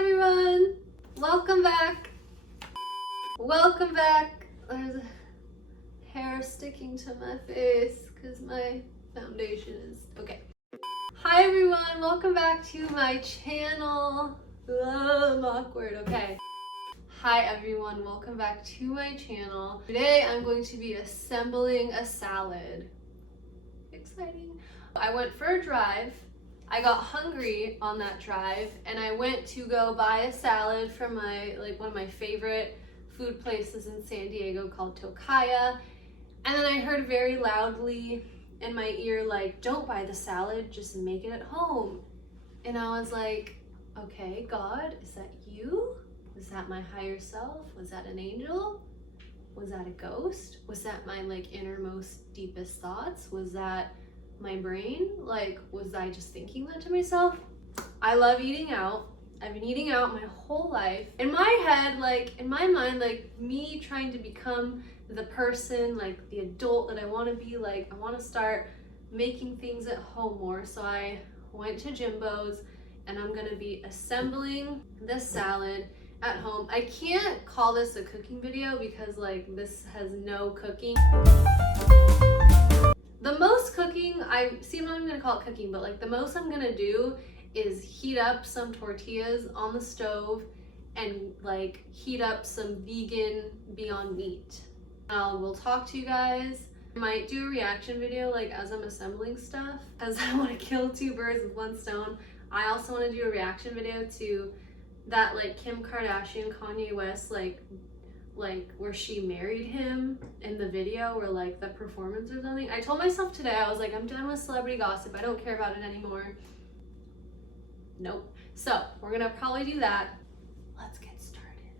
everyone! Welcome back! Welcome back! There's hair sticking to my face because my foundation is... okay. Hi everyone! Welcome back to my channel. I'm awkward, okay. Hi everyone, welcome back to my channel. Today I'm going to be assembling a salad. Exciting. I went for a drive. I got hungry on that drive and I went to go buy a salad from one of my favorite food places in San Diego called Tokaya. And then I heard very loudly in my ear, like, don't buy the salad, just make it at home. And I was like, okay, God, is that you? Was that my higher self? Was that an angel? Was that a ghost? Was that my innermost, deepest thoughts? Was that my brain? Was I just thinking that to myself? I love eating out. I've been eating out my whole life. In my head, in my mind, me trying to become the person, the adult that I want to be, I want to start making things at home more. So I went to Jimbo's and I'm gonna be assembling this salad at home. I can't call this a cooking video because this has no cooking. The most cooking, I'm not even gonna call it cooking, but the most I'm gonna do is heat up some tortillas on the stove and heat up some vegan Beyond Meat. We'll talk to you guys. I might do a reaction video as I'm assembling stuff because I want to kill two birds with one stone. I also want to do a reaction video to that Kim Kardashian, Kanye West, where she married him in the video, or the performance or something. I told myself today, I was like, I'm done with celebrity gossip. I don't care about it anymore. Nope. So we're gonna probably do that. Let's get started.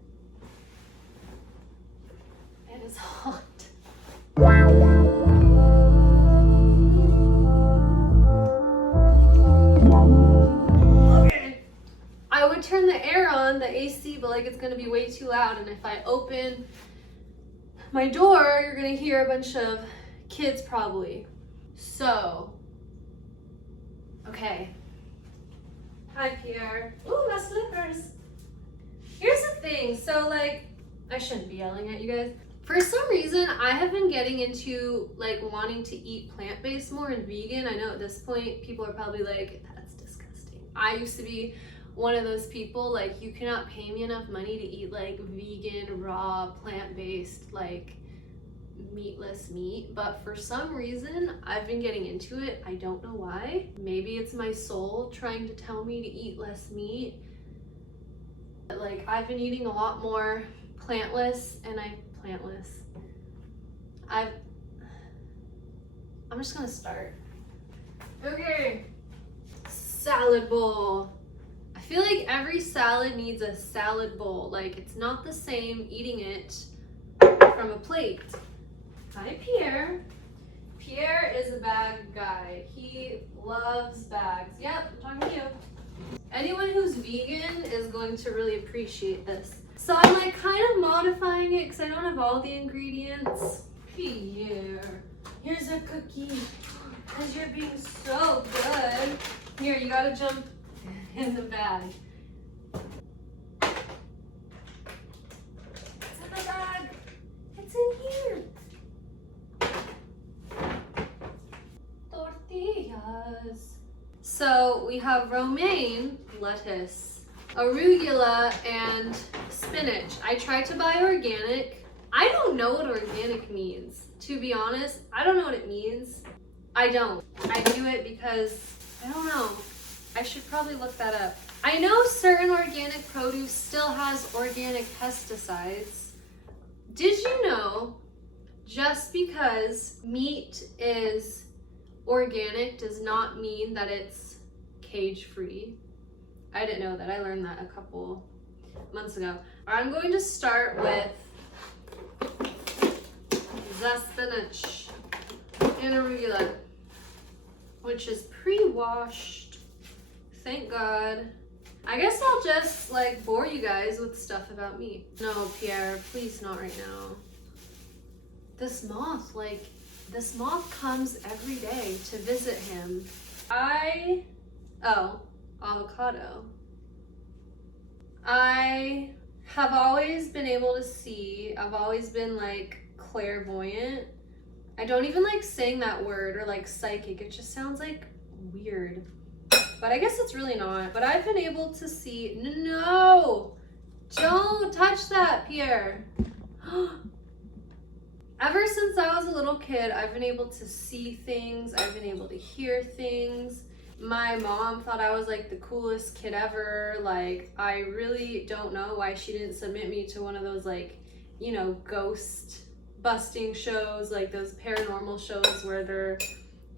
It is hot. I would turn the air on, the AC, but it's gonna be way too loud, and if I open my door, you're gonna hear a bunch of kids probably. So, okay. Hi, Pierre. Ooh, my slippers. Here's the thing, so I shouldn't be yelling at you guys. For some reason, I have been getting into wanting to eat plant-based more and vegan. I know at this point, people are probably like, that's disgusting. I used to be one of those people, you cannot pay me enough money to eat vegan, raw, plant-based, meatless meat. But for some reason, I've been getting into it. I don't know why. Maybe it's my soul trying to tell me to eat less meat. But I've been eating a lot more plantless, and I'm just gonna start. Okay, salad bowl. I feel like every salad needs a salad bowl. It's not the same eating it from a plate. Hi, Pierre. Pierre is a bag guy. He loves bags. Yep, I'm talking to you. Anyone who's vegan is going to really appreciate this. So I'm kind of modifying it because I don't have all the ingredients. Pierre, here's a cookie. Because you're being so good. Here, you gotta jump in the bag. It's in the bag. It's in here. Tortillas. So we have romaine lettuce, arugula, and spinach. I tried to buy organic. I don't know what organic means. To be honest, I don't know what it means. I don't. I do it because, I don't know. I should probably look that up. I know certain organic produce still has organic pesticides. Did you know just because meat is organic does not mean that it's cage-free? I didn't know that. I learned that a couple months ago. I'm going to start with the spinach and arugula, which is pre-washed. Thank God. I guess I'll just bore you guys with stuff about me. No, Pierre, please not right now. This moth, this moth comes every day to visit him. Oh, avocado. I have always been able to see. I've always been like clairvoyant. I don't even like saying that word, or like psychic. It just sounds like weird. But I guess it's really not. But I've been able to see. No! Don't touch that, Pierre. Ever since I was a little kid, I've been able to see things. I've been able to hear things. My mom thought I was like the coolest kid ever. Like, I really don't know why she didn't submit me to one of those, like, you know, ghost busting shows, like those paranormal shows where their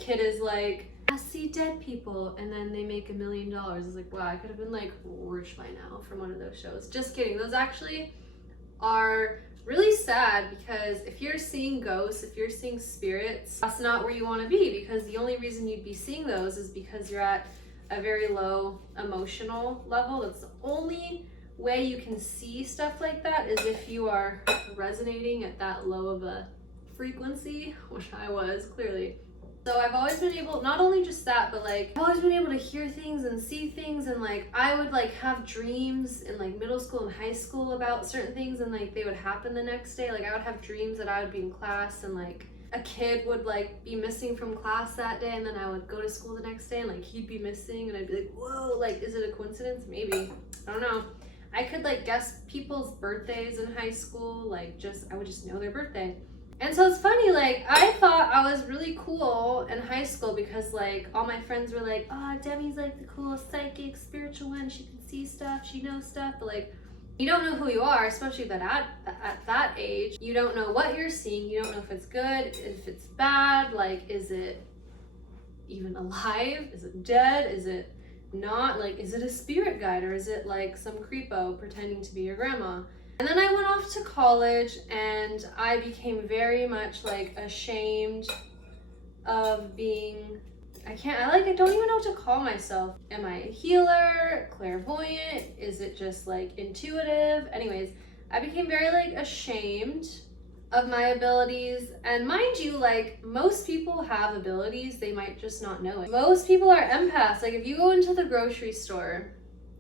kid is like, I see dead people, and then they make $1 million. It's like, wow, I could have been like rich by now from one of those shows. Just kidding. Those actually are really sad, because if you're seeing ghosts, if you're seeing spirits, that's not where you want to be, because the only reason you'd be seeing those is because you're at a very low emotional level. That's the only way you can see stuff like that, is if you are resonating at that low of a frequency, which I was clearly. So I've always been able, not only just that, but like I've always been able to hear things and see things, and like I would like have dreams in like middle school and high school about certain things, and like they would happen the next day. Like I would have dreams that I would be in class, and like a kid would like be missing from class that day, and then I would go to school the next day and like he'd be missing, and I'd be like, whoa, like is it a coincidence? Maybe. I don't know. I could like guess people's birthdays in high school, like I would just know their birthday. And so it's funny, like, I thought I was really cool in high school because, like, all my friends were like, oh, Demi's, like, the coolest psychic, spiritual one. She can see stuff. She knows stuff. But, like, you don't know who you are, especially at that age. You don't know what you're seeing. You don't know if it's good, if it's bad. Like, is it even alive? Is it dead? Is it not? Like, is it a spirit guide? Or is it, like, some creepo pretending to be your grandma? And then I went off to college, and I became very much like ashamed of being, I don't even know what to call myself. Am I a healer, clairvoyant? Is it just like intuitive? Anyways, I became very like ashamed of my abilities. And mind you, like most people have abilities, they might just not know it. Most people are empaths. Like if you go into the grocery store,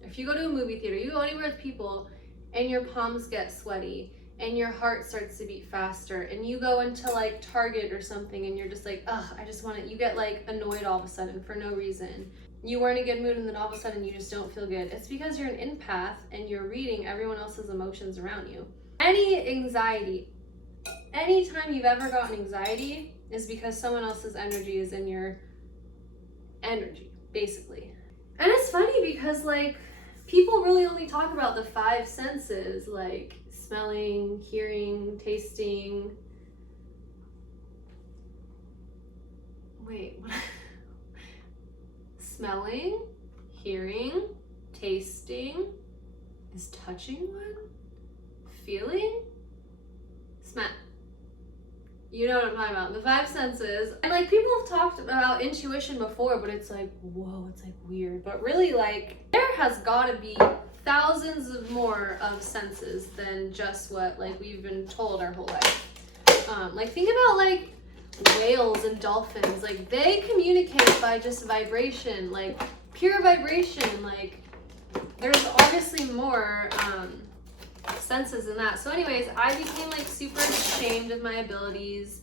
if you go to a movie theater, you go anywhere with people, and your palms get sweaty and your heart starts to beat faster, and you go into like Target or something and you're just like, ugh, I just want it. You get like annoyed all of a sudden for no reason. You were in a good mood and then all of a sudden you just don't feel good. It's because you're an empath and you're reading everyone else's emotions around you. Any anxiety, anytime you've ever gotten anxiety is because someone else's energy is in your energy, basically. And it's funny because like, people really only talk about the 5 senses, like smelling, hearing, tasting. Wait, what? Smelling, hearing, tasting. Is touching one? Feeling? Smell. You know what I'm talking about. The 5 senses. And like people have talked about intuition before, but it's like, whoa, it's like weird. But really like there has gotta be thousands of more of senses than just what like we've been told our whole life. Like think about like whales and dolphins. Like they communicate by just vibration, like pure vibration. Like there's obviously more senses in that. So anyways, I became like super ashamed of my abilities,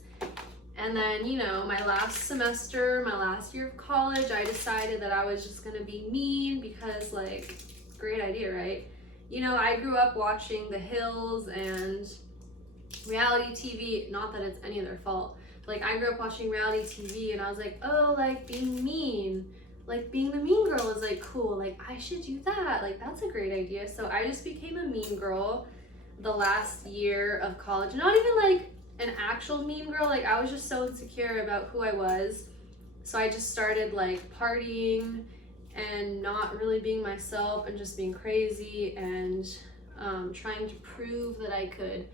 and then you know my last semester, my last year of college, I decided that I was just gonna be mean because like great idea, right? You know, I grew up watching The Hills and reality TV, not that it's any of their fault, like I grew up watching reality TV and I was like, oh, like being mean, like being the mean girl is like cool, like I should do that, like that's a great idea. So I just became a mean girl the last year of college. Not even like an actual mean girl, like I was just so insecure about who I was, so I just started like partying and not really being myself and just being crazy and trying to prove that I could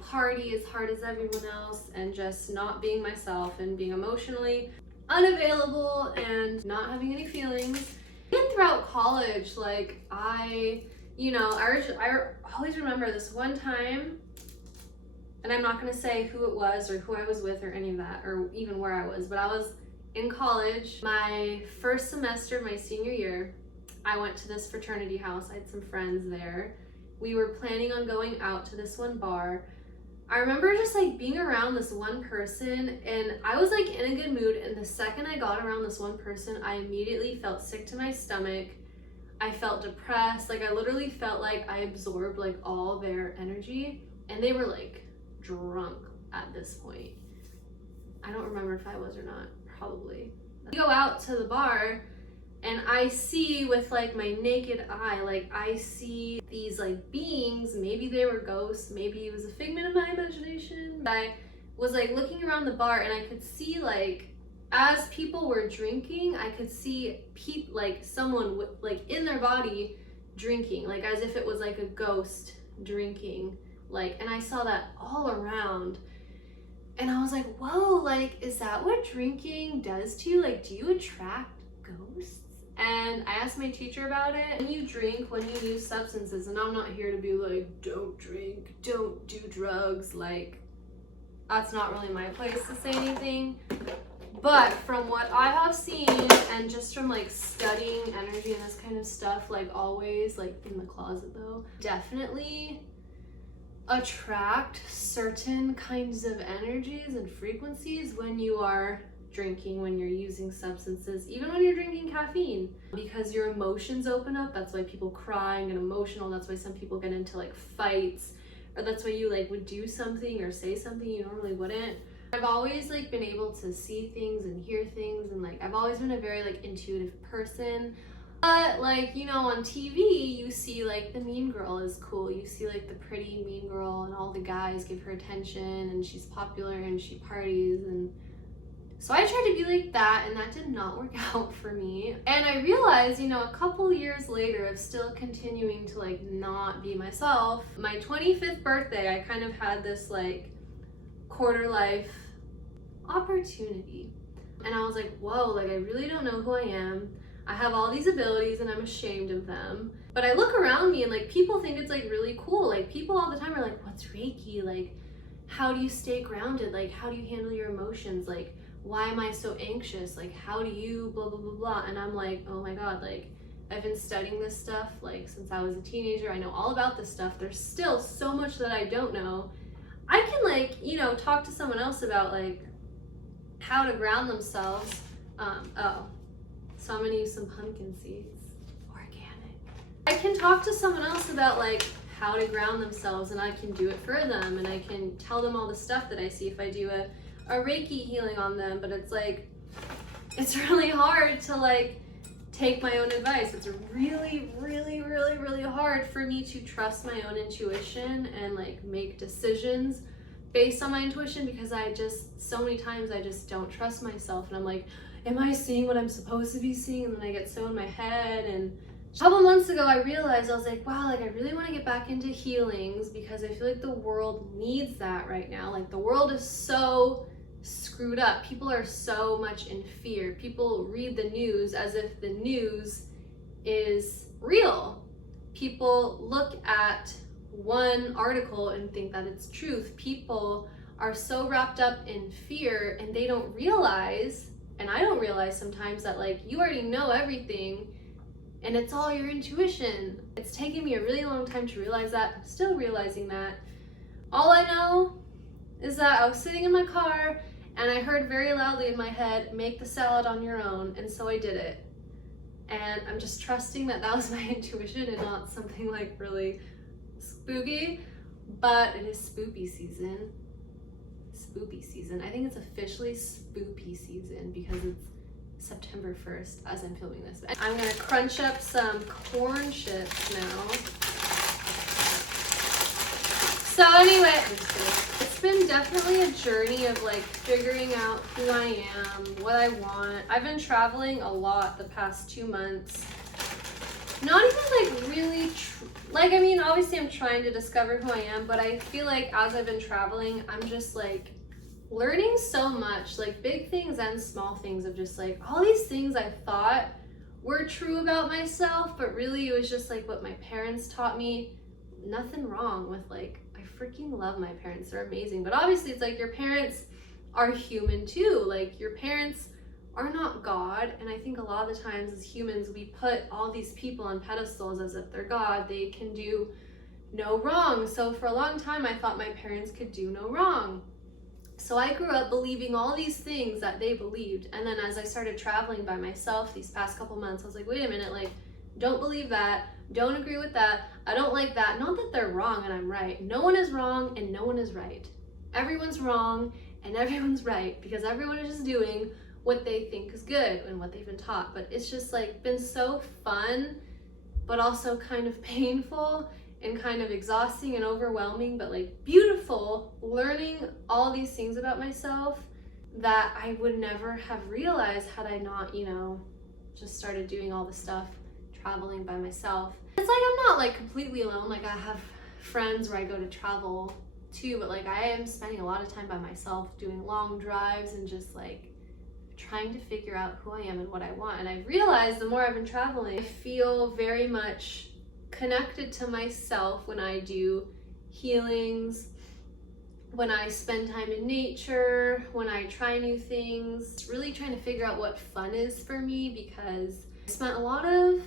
party as hard as everyone else and just not being myself and being emotionally unavailable and not having any feelings. Even throughout college, like I always remember this one time, and I'm not gonna say who it was or who I was with or any of that or even where I was, but I was in college, my first semester, my senior year. I went to this fraternity house. I had some friends there, We were planning on going out to this one bar. I remember just like being around this one person, and I was like in a good mood, and the second I got around this one person, I immediately felt sick to my stomach. I felt depressed. Like I literally felt like I absorbed like all their energy, and they were like drunk at this point. I don't remember if I was or not, probably. We go out to the bar, and I see with like my naked eye, like I see these like beings, maybe they were ghosts, maybe it was a figment of my imagination. I was like looking around the bar, and I could see like, as people were drinking, I could see like someone with like in their body drinking, like as if it was like a ghost drinking, like, and I saw that all around. And I was like, whoa, like, is that what drinking does to you? Like, do you attract ghosts? And I asked my teacher about it. When you drink, when you use substances, and I'm not here to be like, don't drink, don't do drugs, like, that's not really my place to say anything. But from what I have seen, and just from like studying energy and this kind of stuff, like always, like in the closet though, definitely attract certain kinds of energies and frequencies when you are drinking, when you're using substances, even when you're drinking caffeine, because your emotions open up. That's why people cry and get emotional. That's why some people get into like fights, or that's why you like would do something or say something you normally wouldn't. I've always like been able to see things and hear things, and like I've always been a very like intuitive person. But like, you know, on TV you see like the mean girl is cool, you see like the pretty mean girl and all the guys give her attention and she's popular and she parties, and so I tried to be like that, and that did not work out for me. And I realized, you know, a couple years later of still continuing to like not be myself, my 25th birthday, I kind of had this like quarter life opportunity, and I was like, whoa, like I really don't know who I am. I have all these abilities and I'm ashamed of them. But I look around me and like people think it's like really cool. Like people all the time are like, what's Reiki? Like, how do you stay grounded? Like, how do you handle your emotions? Like, why am I so anxious? Like, how do you blah, blah, blah, blah. And I'm like, oh my God, like I've been studying this stuff like since I was a teenager. I know all about this stuff. There's still so much that I don't know. I can like, you know, talk to someone else about like how to ground themselves. So I'm gonna use some pumpkin seeds, organic. I can talk to someone else about like how to ground themselves, and I can do it for them, and I can tell them all the stuff that I see if I do a Reiki healing on them. But it's like, it's really hard to like take my own advice. It's really, really, really, really hard for me to trust my own intuition and like make decisions based on my intuition, because I just, so many times I just don't trust myself, and I'm like, am I seeing what I'm supposed to be seeing? And then I get so in my head. And a couple months ago I realized, I was like, wow, like I really want to get back into healings, because I feel like the world needs that right now. Like the world is so screwed up. People are so much in fear. People read the news as if the news is real. People look at one article and think that it's truth. People are so wrapped up in fear, and they don't realize, and I don't realize sometimes, that like you already know everything and it's all your intuition. It's taken me a really long time to realize that. I'm still realizing that. All I know is that I was sitting in my car and I heard very loudly in my head, make the salad on your own, and so I did it. And I'm just trusting that that was my intuition and not something like really spooky. But it is spoopy season. Spoopy season. I think it's officially spoopy season because it's September 1st as I'm filming this. I'm gonna crunch up some corn chips now. So anyway, it's been definitely a journey of like figuring out who I am, what I want. I've been traveling a lot the past 2 months. Not even like really, like, I mean, obviously I'm trying to discover who I am, but I feel like as I've been traveling, I'm just like learning so much, like big things and small things, of just like all these things I thought were true about myself, but really it was just like what my parents taught me. Nothing wrong with, like, I freaking love my parents, they're amazing, but obviously it's like your parents are human too. Like your parents are not God, and I think a lot of the times as humans we put all these people on pedestals as if they're God. They can do no wrong. So for a long time, I thought my parents could do no wrong. So I grew up believing all these things that they believed. And then as I started traveling by myself these past couple months, I was like, wait a minute, like, don't believe that, don't agree with that, I don't like that. Not that they're wrong and I'm right. No one is wrong and no one is right. Everyone's wrong and everyone's right, because everyone is just doing what they think is good and what they've been taught. But it's just like been so fun, but also kind of painful and kind of exhausting and overwhelming, but like beautiful, learning all these things about myself that I would never have realized had I not, you know, just started doing all the stuff, traveling by myself. It's like I'm not like completely alone. Like I have friends where I go to travel too, but like I am spending a lot of time by myself doing long drives and just like trying to figure out who I am and what I want. And I realized the more I've been traveling, I feel very much connected to myself when I do healings, when I spend time in nature, when I try new things, really trying to figure out what fun is for me, because I spent a lot of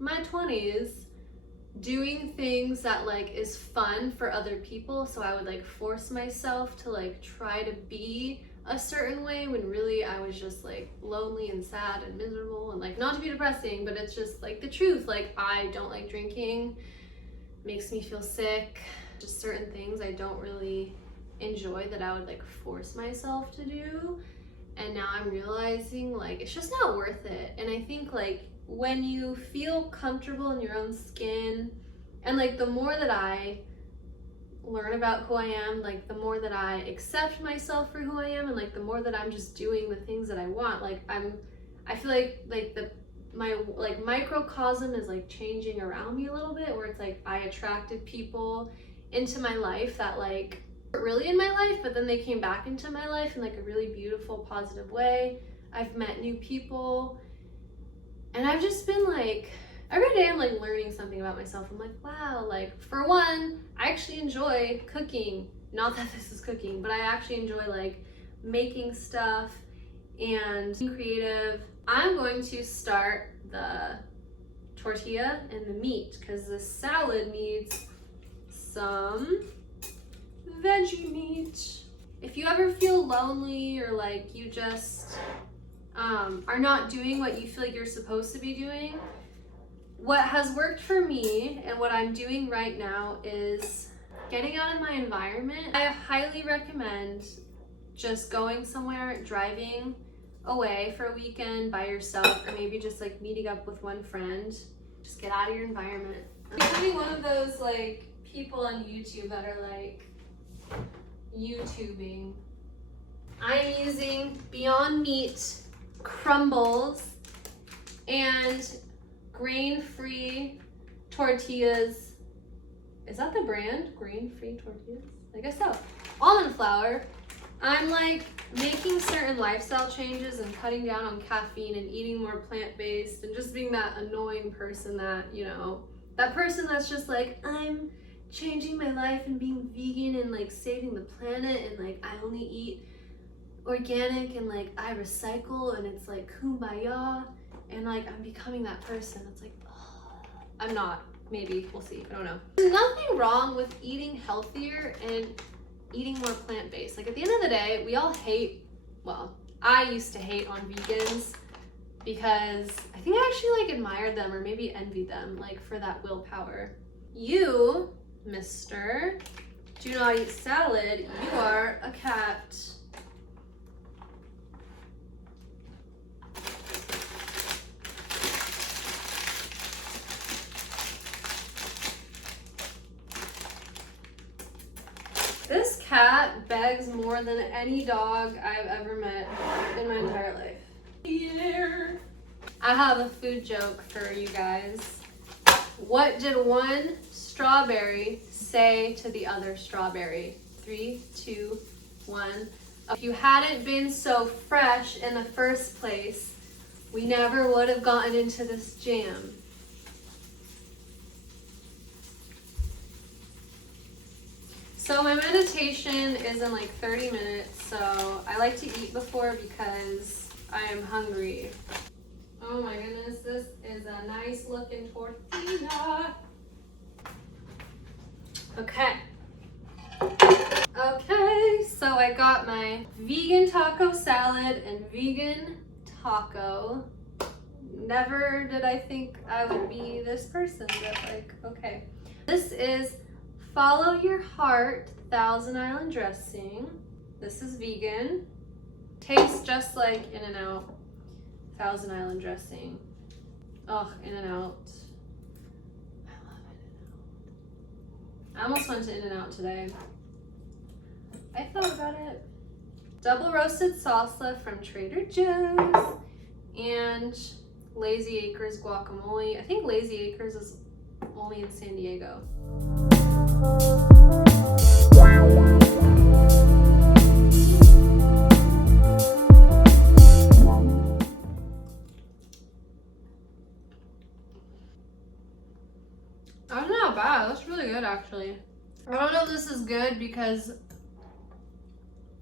my 20s doing things that like is fun for other people. So I would like force myself to like try to be a certain way when really I was just like lonely and sad and miserable, and like not to be depressing, but it's just like the truth. Like I don't like drinking, makes me feel sick, just certain things I don't really enjoy that I would like force myself to do. And now I'm realizing like it's just not worth it. And I think like when you feel comfortable in your own skin, and like the more that I learn about who I am, like the more that I accept myself for who I am, and like the more that I'm just doing the things that I want, like I feel like my like microcosm is like changing around me a little bit, where it's like I attracted people into my life that like weren't really in my life, but then they came back into my life in like a really beautiful, positive way. I've met new people, and I've just been like, every day I'm like learning something about myself. I'm like, wow, like for one, I actually enjoy cooking. Not that this is cooking, but I actually enjoy like making stuff and being creative. I'm going to start the tortilla and the meat because the salad needs some veggie meat. If you ever feel lonely or like you just are not doing what you feel like you're supposed to be doing, what has worked for me and what I'm doing right now is getting out of my environment. I highly recommend just going somewhere, driving away for a weekend by yourself, or maybe just like meeting up with one friend. Just get out of your environment. I'm becoming one of those like people on YouTube that are like YouTubing. I'm using Beyond Meat crumbles and grain-free tortillas. Is that the brand? Grain-free tortillas? I guess so. Almond flour. I'm like making certain lifestyle changes and cutting down on caffeine and eating more plant-based and just being that annoying person that, you know, that person that's just like, I'm changing my life and being vegan and like saving the planet, and like I only eat organic and like I recycle, and it's like kumbaya, and like I'm becoming that person. It's like, oh, I'm not. Maybe, we'll see, I don't know. There's nothing wrong with eating healthier and eating more plant-based. Like at the end of the day, we all hate, well, I used to hate on vegans because I think I actually like admired them or maybe envied them like for that willpower. You, mister, do not eat salad. You are a cat. This cat begs more than any dog I've ever met in my entire life. Yeah. I have a food joke for you guys. What did one strawberry say to the other strawberry? 3, 2, 1. If you hadn't been so fresh in the first place, we never would have gotten into this jam. So my meditation is in like 30 minutes, so I like to eat before because I am hungry. Oh my goodness, this is a nice looking tortilla. Okay. Okay, so I got my vegan taco salad and vegan taco. Never did I think I would be this person, but like, okay. This is Follow Your Heart Thousand Island dressing. This is vegan. Tastes just like In-N-Out Thousand Island dressing. Ugh, In-N-Out. I love In-N-Out. I almost went to In-N-Out today. I thought about it. Double roasted salsa from Trader Joe's and Lazy Acres guacamole. I think Lazy Acres is only in San Diego. That's not bad. That's really good, actually. I don't know if this is good because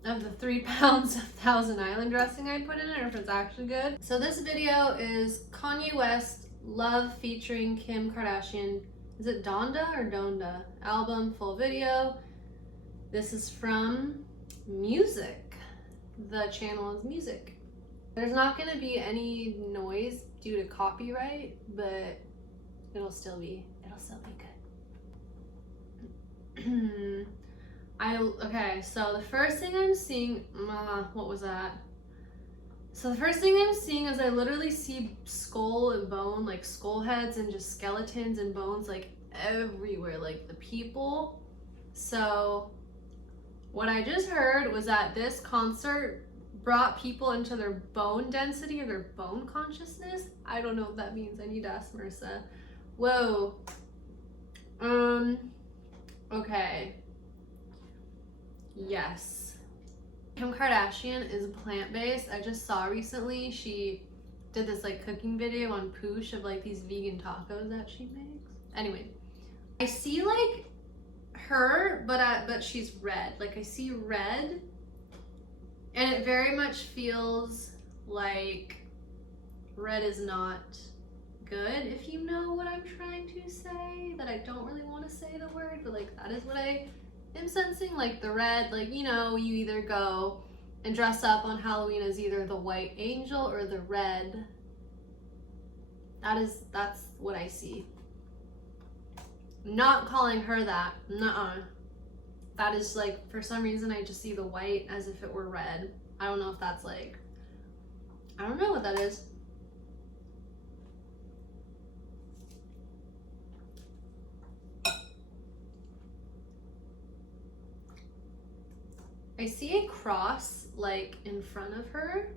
of the 3 pounds of Thousand Island dressing I put in it, or if it's actually good. So this video is Kanye West Love featuring Kim Kardashian. Is it Donda or Donda? Album, full video. This is from Music. The channel is Music. There's not going to be any noise due to copyright, but it'll still be good. Okay, so the first thing I'm seeing, what was that? So the first thing I'm seeing is I literally see skull and bone, like skull heads and just skeletons and bones like everywhere, like the people. So what I just heard was that this concert brought people into their bone density or their bone consciousness. I don't know what that means. I need to ask Marissa. Whoa. Okay. Yes. Kim Kardashian is plant-based. I just saw recently she did this like cooking video on Poosh of like these vegan tacos that she makes. Anyway, I see like her, but she's red. Like I see red, and it very much feels like red is not good, if you know what I'm trying to say. That I don't really want to say the word, but like that is what I am sensing. Like the red, like, you know, you either go and dress up on Halloween as either the white angel or the red. That's what I see. Not calling her that. Nuh-uh. That is like, for some reason I just see the white as if it were red. I don't know if that's like, I don't know what that is. I see a cross like in front of her,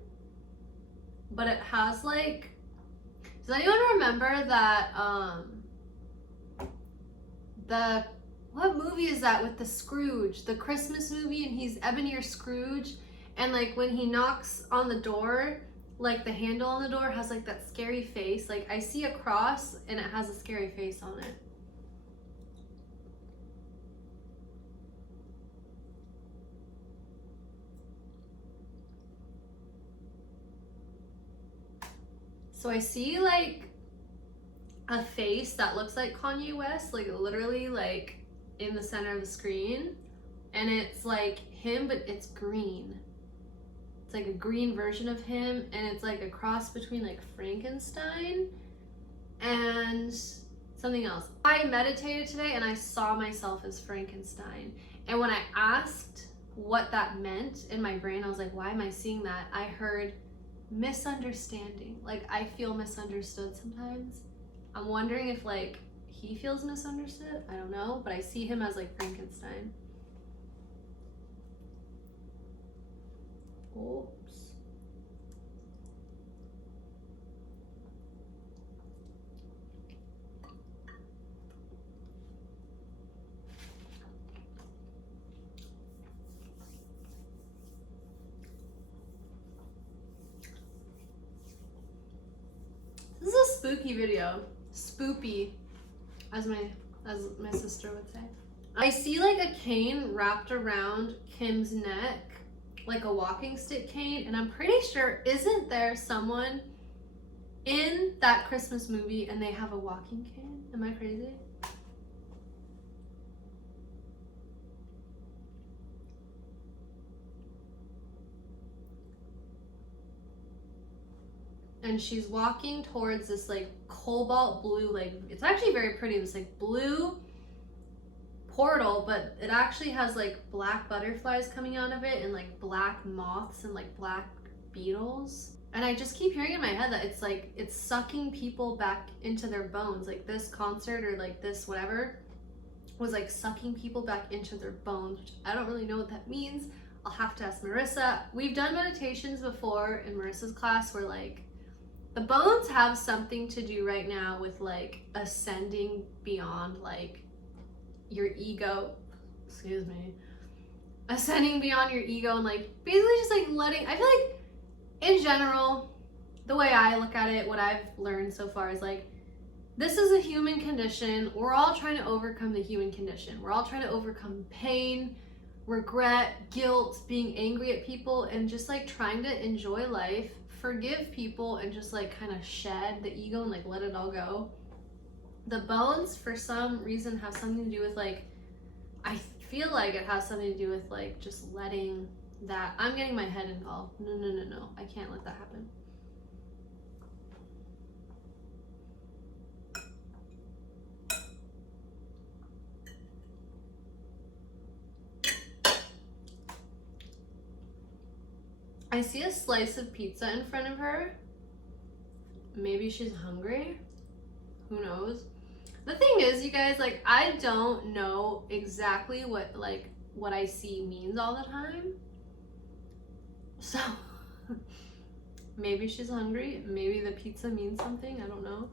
but it has like, does anyone remember that what movie is that with the Scrooge, the Christmas movie, and he's Ebenezer Scrooge, and like when he knocks on the door, like the handle on the door has like that scary face. Like I see a cross and it has a scary face on it. So I see like a face that looks like Kanye West, like literally like in the center of the screen, and it's like him, but it's green. It's like a green version of him, and it's like a cross between like Frankenstein and something else. I meditated today and I saw myself as Frankenstein, and when I asked what that meant in my brain, I was like, why am I seeing that? I heard misunderstanding. Like I feel misunderstood sometimes. I'm wondering if like he feels misunderstood. I don't know, but I see him as like Frankenstein. Oops. This is a spooky video. Spoopy, as my sister would say. I see like a cane wrapped around Kim's neck, like a walking stick cane, and I'm pretty sure, isn't there someone in that Christmas movie and they have a walking cane? Am I crazy? and she's walking towards this like cobalt blue, like it's actually very pretty, this like blue portal, but it actually has like black butterflies coming out of it and like black moths and like black beetles. And I just keep hearing in my head that it's like it's sucking people back into their bones. Like this concert or like this whatever was like sucking people back into their bones, which I don't really know what that means. I'll have to ask Marissa. We've done meditations before in Marissa's class where like the bones have something to do right now with like ascending beyond like your ego, excuse me, ascending beyond your ego and like basically just like letting, I feel like in general, the way I look at it, what I've learned so far is like, this is a human condition. We're all trying to overcome the human condition. We're all trying to overcome pain, regret, guilt, being angry at people, and just like trying to enjoy life, forgive people, and just like kind of shed the ego and like let it all go. The bones, for some reason, have something to do with like, I feel like it has something to do with like just letting that, I'm getting my head involved. No, I can't let that happen. I see a slice of pizza in front of her. Maybe she's hungry. Who knows? The thing is, you guys, like, I don't know exactly what I see means all the time. So maybe she's hungry. Maybe the pizza means something. I don't know.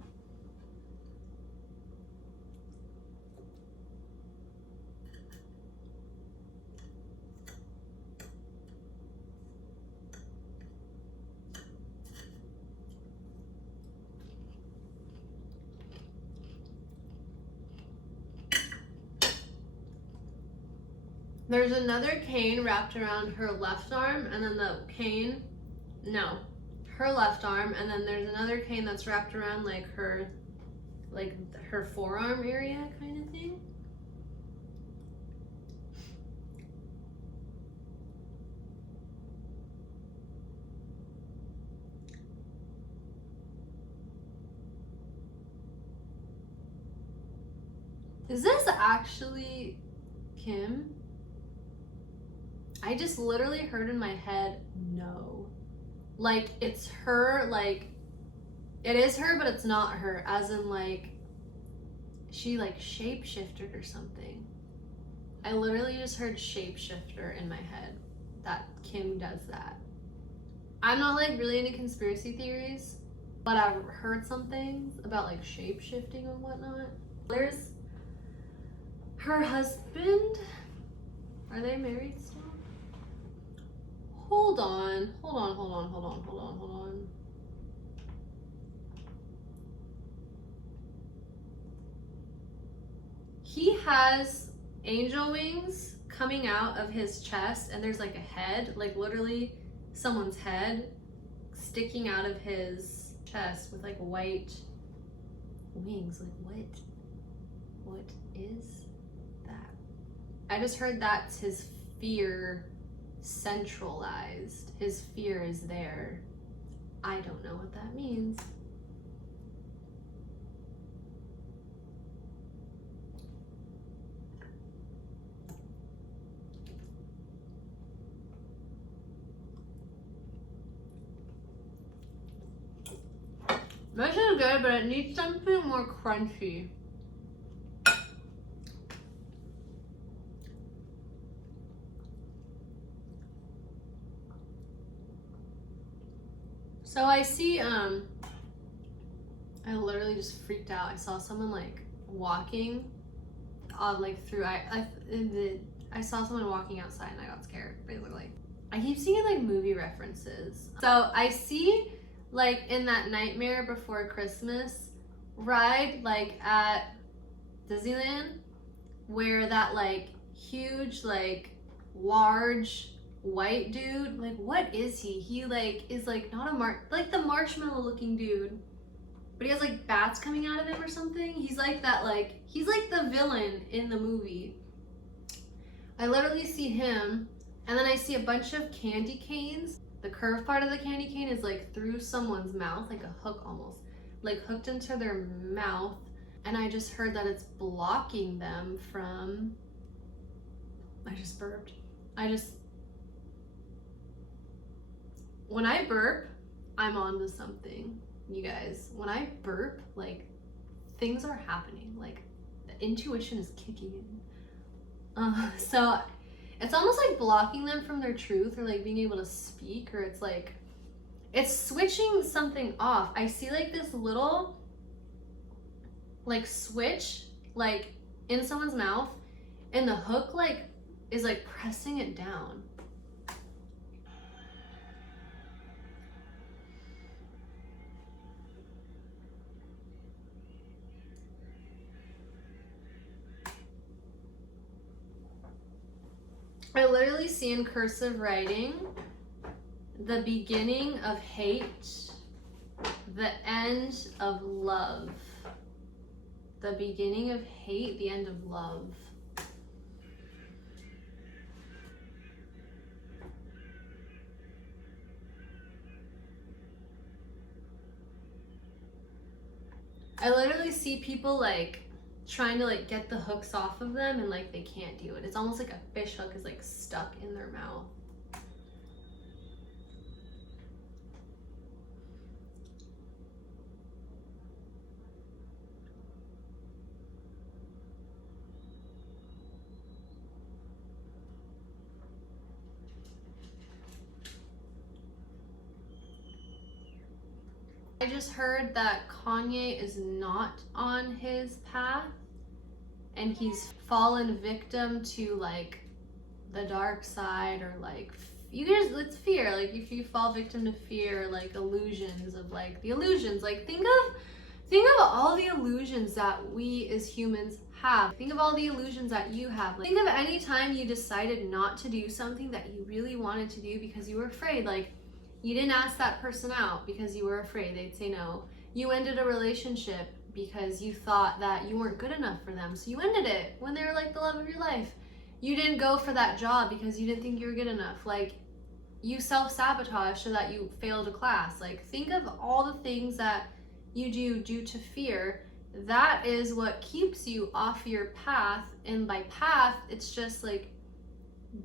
There's another cane wrapped around her left arm, and then the cane, no, her left arm, and then there's another cane that's wrapped around like her forearm area kind of thing. Is this actually Kim? I just literally heard in my head, no. Like, it's her, like, it is her, but it's not her. As in, like, she, like, shapeshifted or something. I literally just heard shapeshifter in my head. That Kim does that. I'm not, like, really into conspiracy theories, but I've heard something about, like, shapeshifting and whatnot. There's her husband. Are they married still? Hold on. He has angel wings coming out of his chest, and there's like a head, like literally someone's head sticking out of his chest with like white wings. Like what is that? I just heard that's his fear centralized. His fear is there. I don't know what that means. This is good, but it needs something more crunchy. So I see, I literally just freaked out. I saw someone like walking like through, I saw someone walking outside and I got scared, basically. I keep seeing like movie references. So I see like in that Nightmare Before Christmas ride, like at Disneyland, where that like huge, like large white dude, like what is he? He like is like not like the marshmallow looking dude, but he has like bats coming out of him or something. He's like that, like he's like the villain in the movie. I literally see him, and then I see a bunch of candy canes the curved part of the candy cane is like through someone's mouth, like a hook almost, like hooked into their mouth. And I just heard that it's blocking them from, I just burped. When I burp, I'm on to something, you guys. When I burp, like, things are happening. Like, the intuition is kicking in. So it's almost like blocking them from their truth, or like being able to speak, or it's like, it's switching something off. I see like this little, like, switch, like, in someone's mouth, and the hook, like, is like pressing it down. I literally see in cursive writing the beginning of hate, the end of love. The beginning of hate, the end of love. I literally see people like trying to like get the hooks off of them, and like they can't do it. It's almost like a fish hook is like stuck in their mouth. I just heard that Kanye is not on his path, and he's fallen victim to like the dark side, or like, you guys, it's fear. Like, if you fall victim to fear, like illusions of like the illusions, like think of all the illusions that we as humans have. Think of all the illusions that you have. Like, think of any time you decided not to do something that you really wanted to do because you were afraid. Like, you didn't ask that person out because you were afraid they'd say no. You ended a relationship because you thought that you weren't good enough for them, so you ended it when they were like the love of your life. You didn't go for that job because you didn't think you were good enough. Like, you self-sabotage so that you failed a class. Like, think of all the things that you do due to fear. That is what keeps you off your path. And by path, it's just like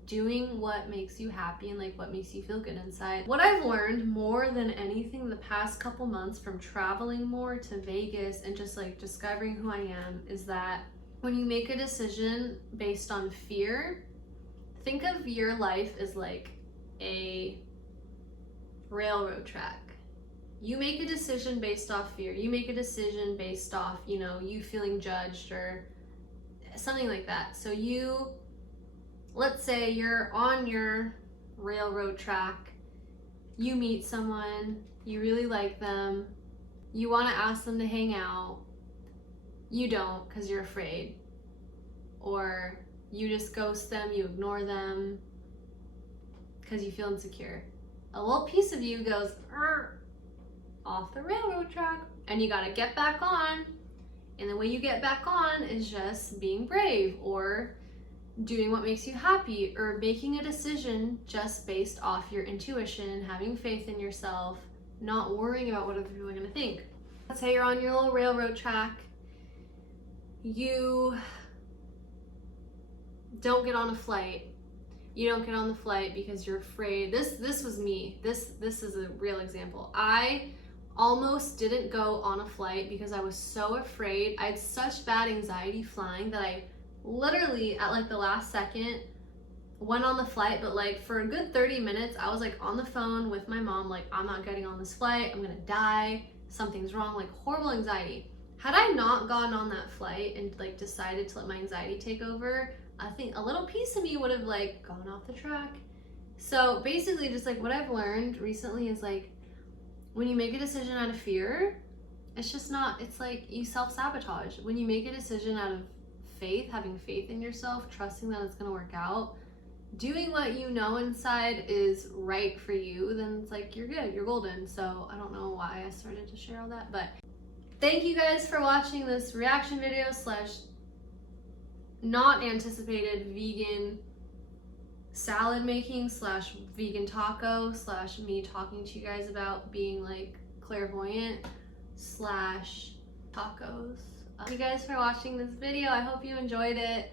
doing what makes you happy and like what makes you feel good inside. What I've learned more than anything the past couple months from traveling more to Vegas and just like discovering who I am is that when you make a decision based on fear, think of your life as like a railroad track. You make a decision based off fear. You make a decision based off, you know, you feeling judged or something like that. So let's say you're on your railroad track, you meet someone, you really like them, you want to ask them to hang out, you don't because you're afraid, or you just ghost them, you ignore them because you feel insecure. A little piece of you goes off the railroad track, and you got to get back on, and the way you get back on is just being brave, or doing what makes you happy, or making a decision just based off your intuition, having faith in yourself, not worrying about what other people are going to think. Let's say you're on your little railroad track, you don't get on a flight. You don't get on the flight because you're afraid. This was me. This is a real example. I almost didn't go on a flight because I was so afraid. I had such bad anxiety flying that I literally at like the last second went on the flight, but like for a good 30 minutes I was like on the phone with my mom, like, I'm not getting on this flight, I'm gonna die, something's wrong, like horrible anxiety. Had I not gone on that flight and like decided to let my anxiety take over, I think a little piece of me would have like gone off the track. So basically, just like what I've learned recently is like, when you make a decision out of fear, it's just not, it's like you self-sabotage. When you make a decision out of faith, having faith in yourself, trusting that it's going to work out, doing what you know inside is right for you, then it's like you're good, you're golden. So I don't know why I started to share all that, but thank you guys for watching this reaction video slash not anticipated vegan salad making slash vegan taco slash me talking to you guys about being like clairvoyant slash tacos. Thank you guys for watching this video. I hope you enjoyed it.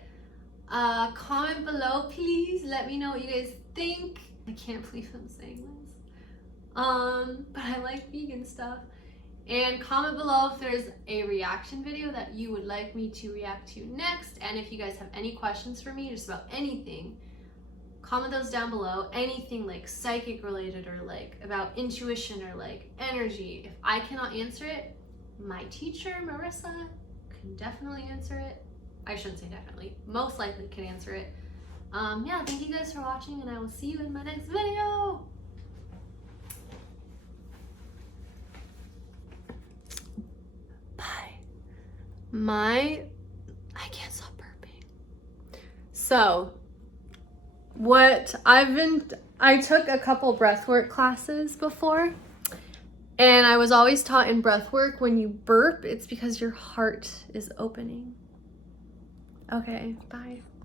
Comment below, please. Let me know what you guys think. I can't believe I'm saying this. But I like vegan stuff. And comment below if there's a reaction video that you would like me to react to next. And if you guys have any questions for me, just about anything, comment those down below. Anything like psychic related or like about intuition or like energy. If I cannot answer it, my teacher, Marissa, can definitely answer it. I shouldn't say definitely, most likely can answer it. Yeah, thank you guys for watching and I will see you in my next video. Bye. I can't stop burping. So, I took a couple breathwork classes before, and I was always taught in breathwork when you burp, it's because your heart is opening. Okay, bye.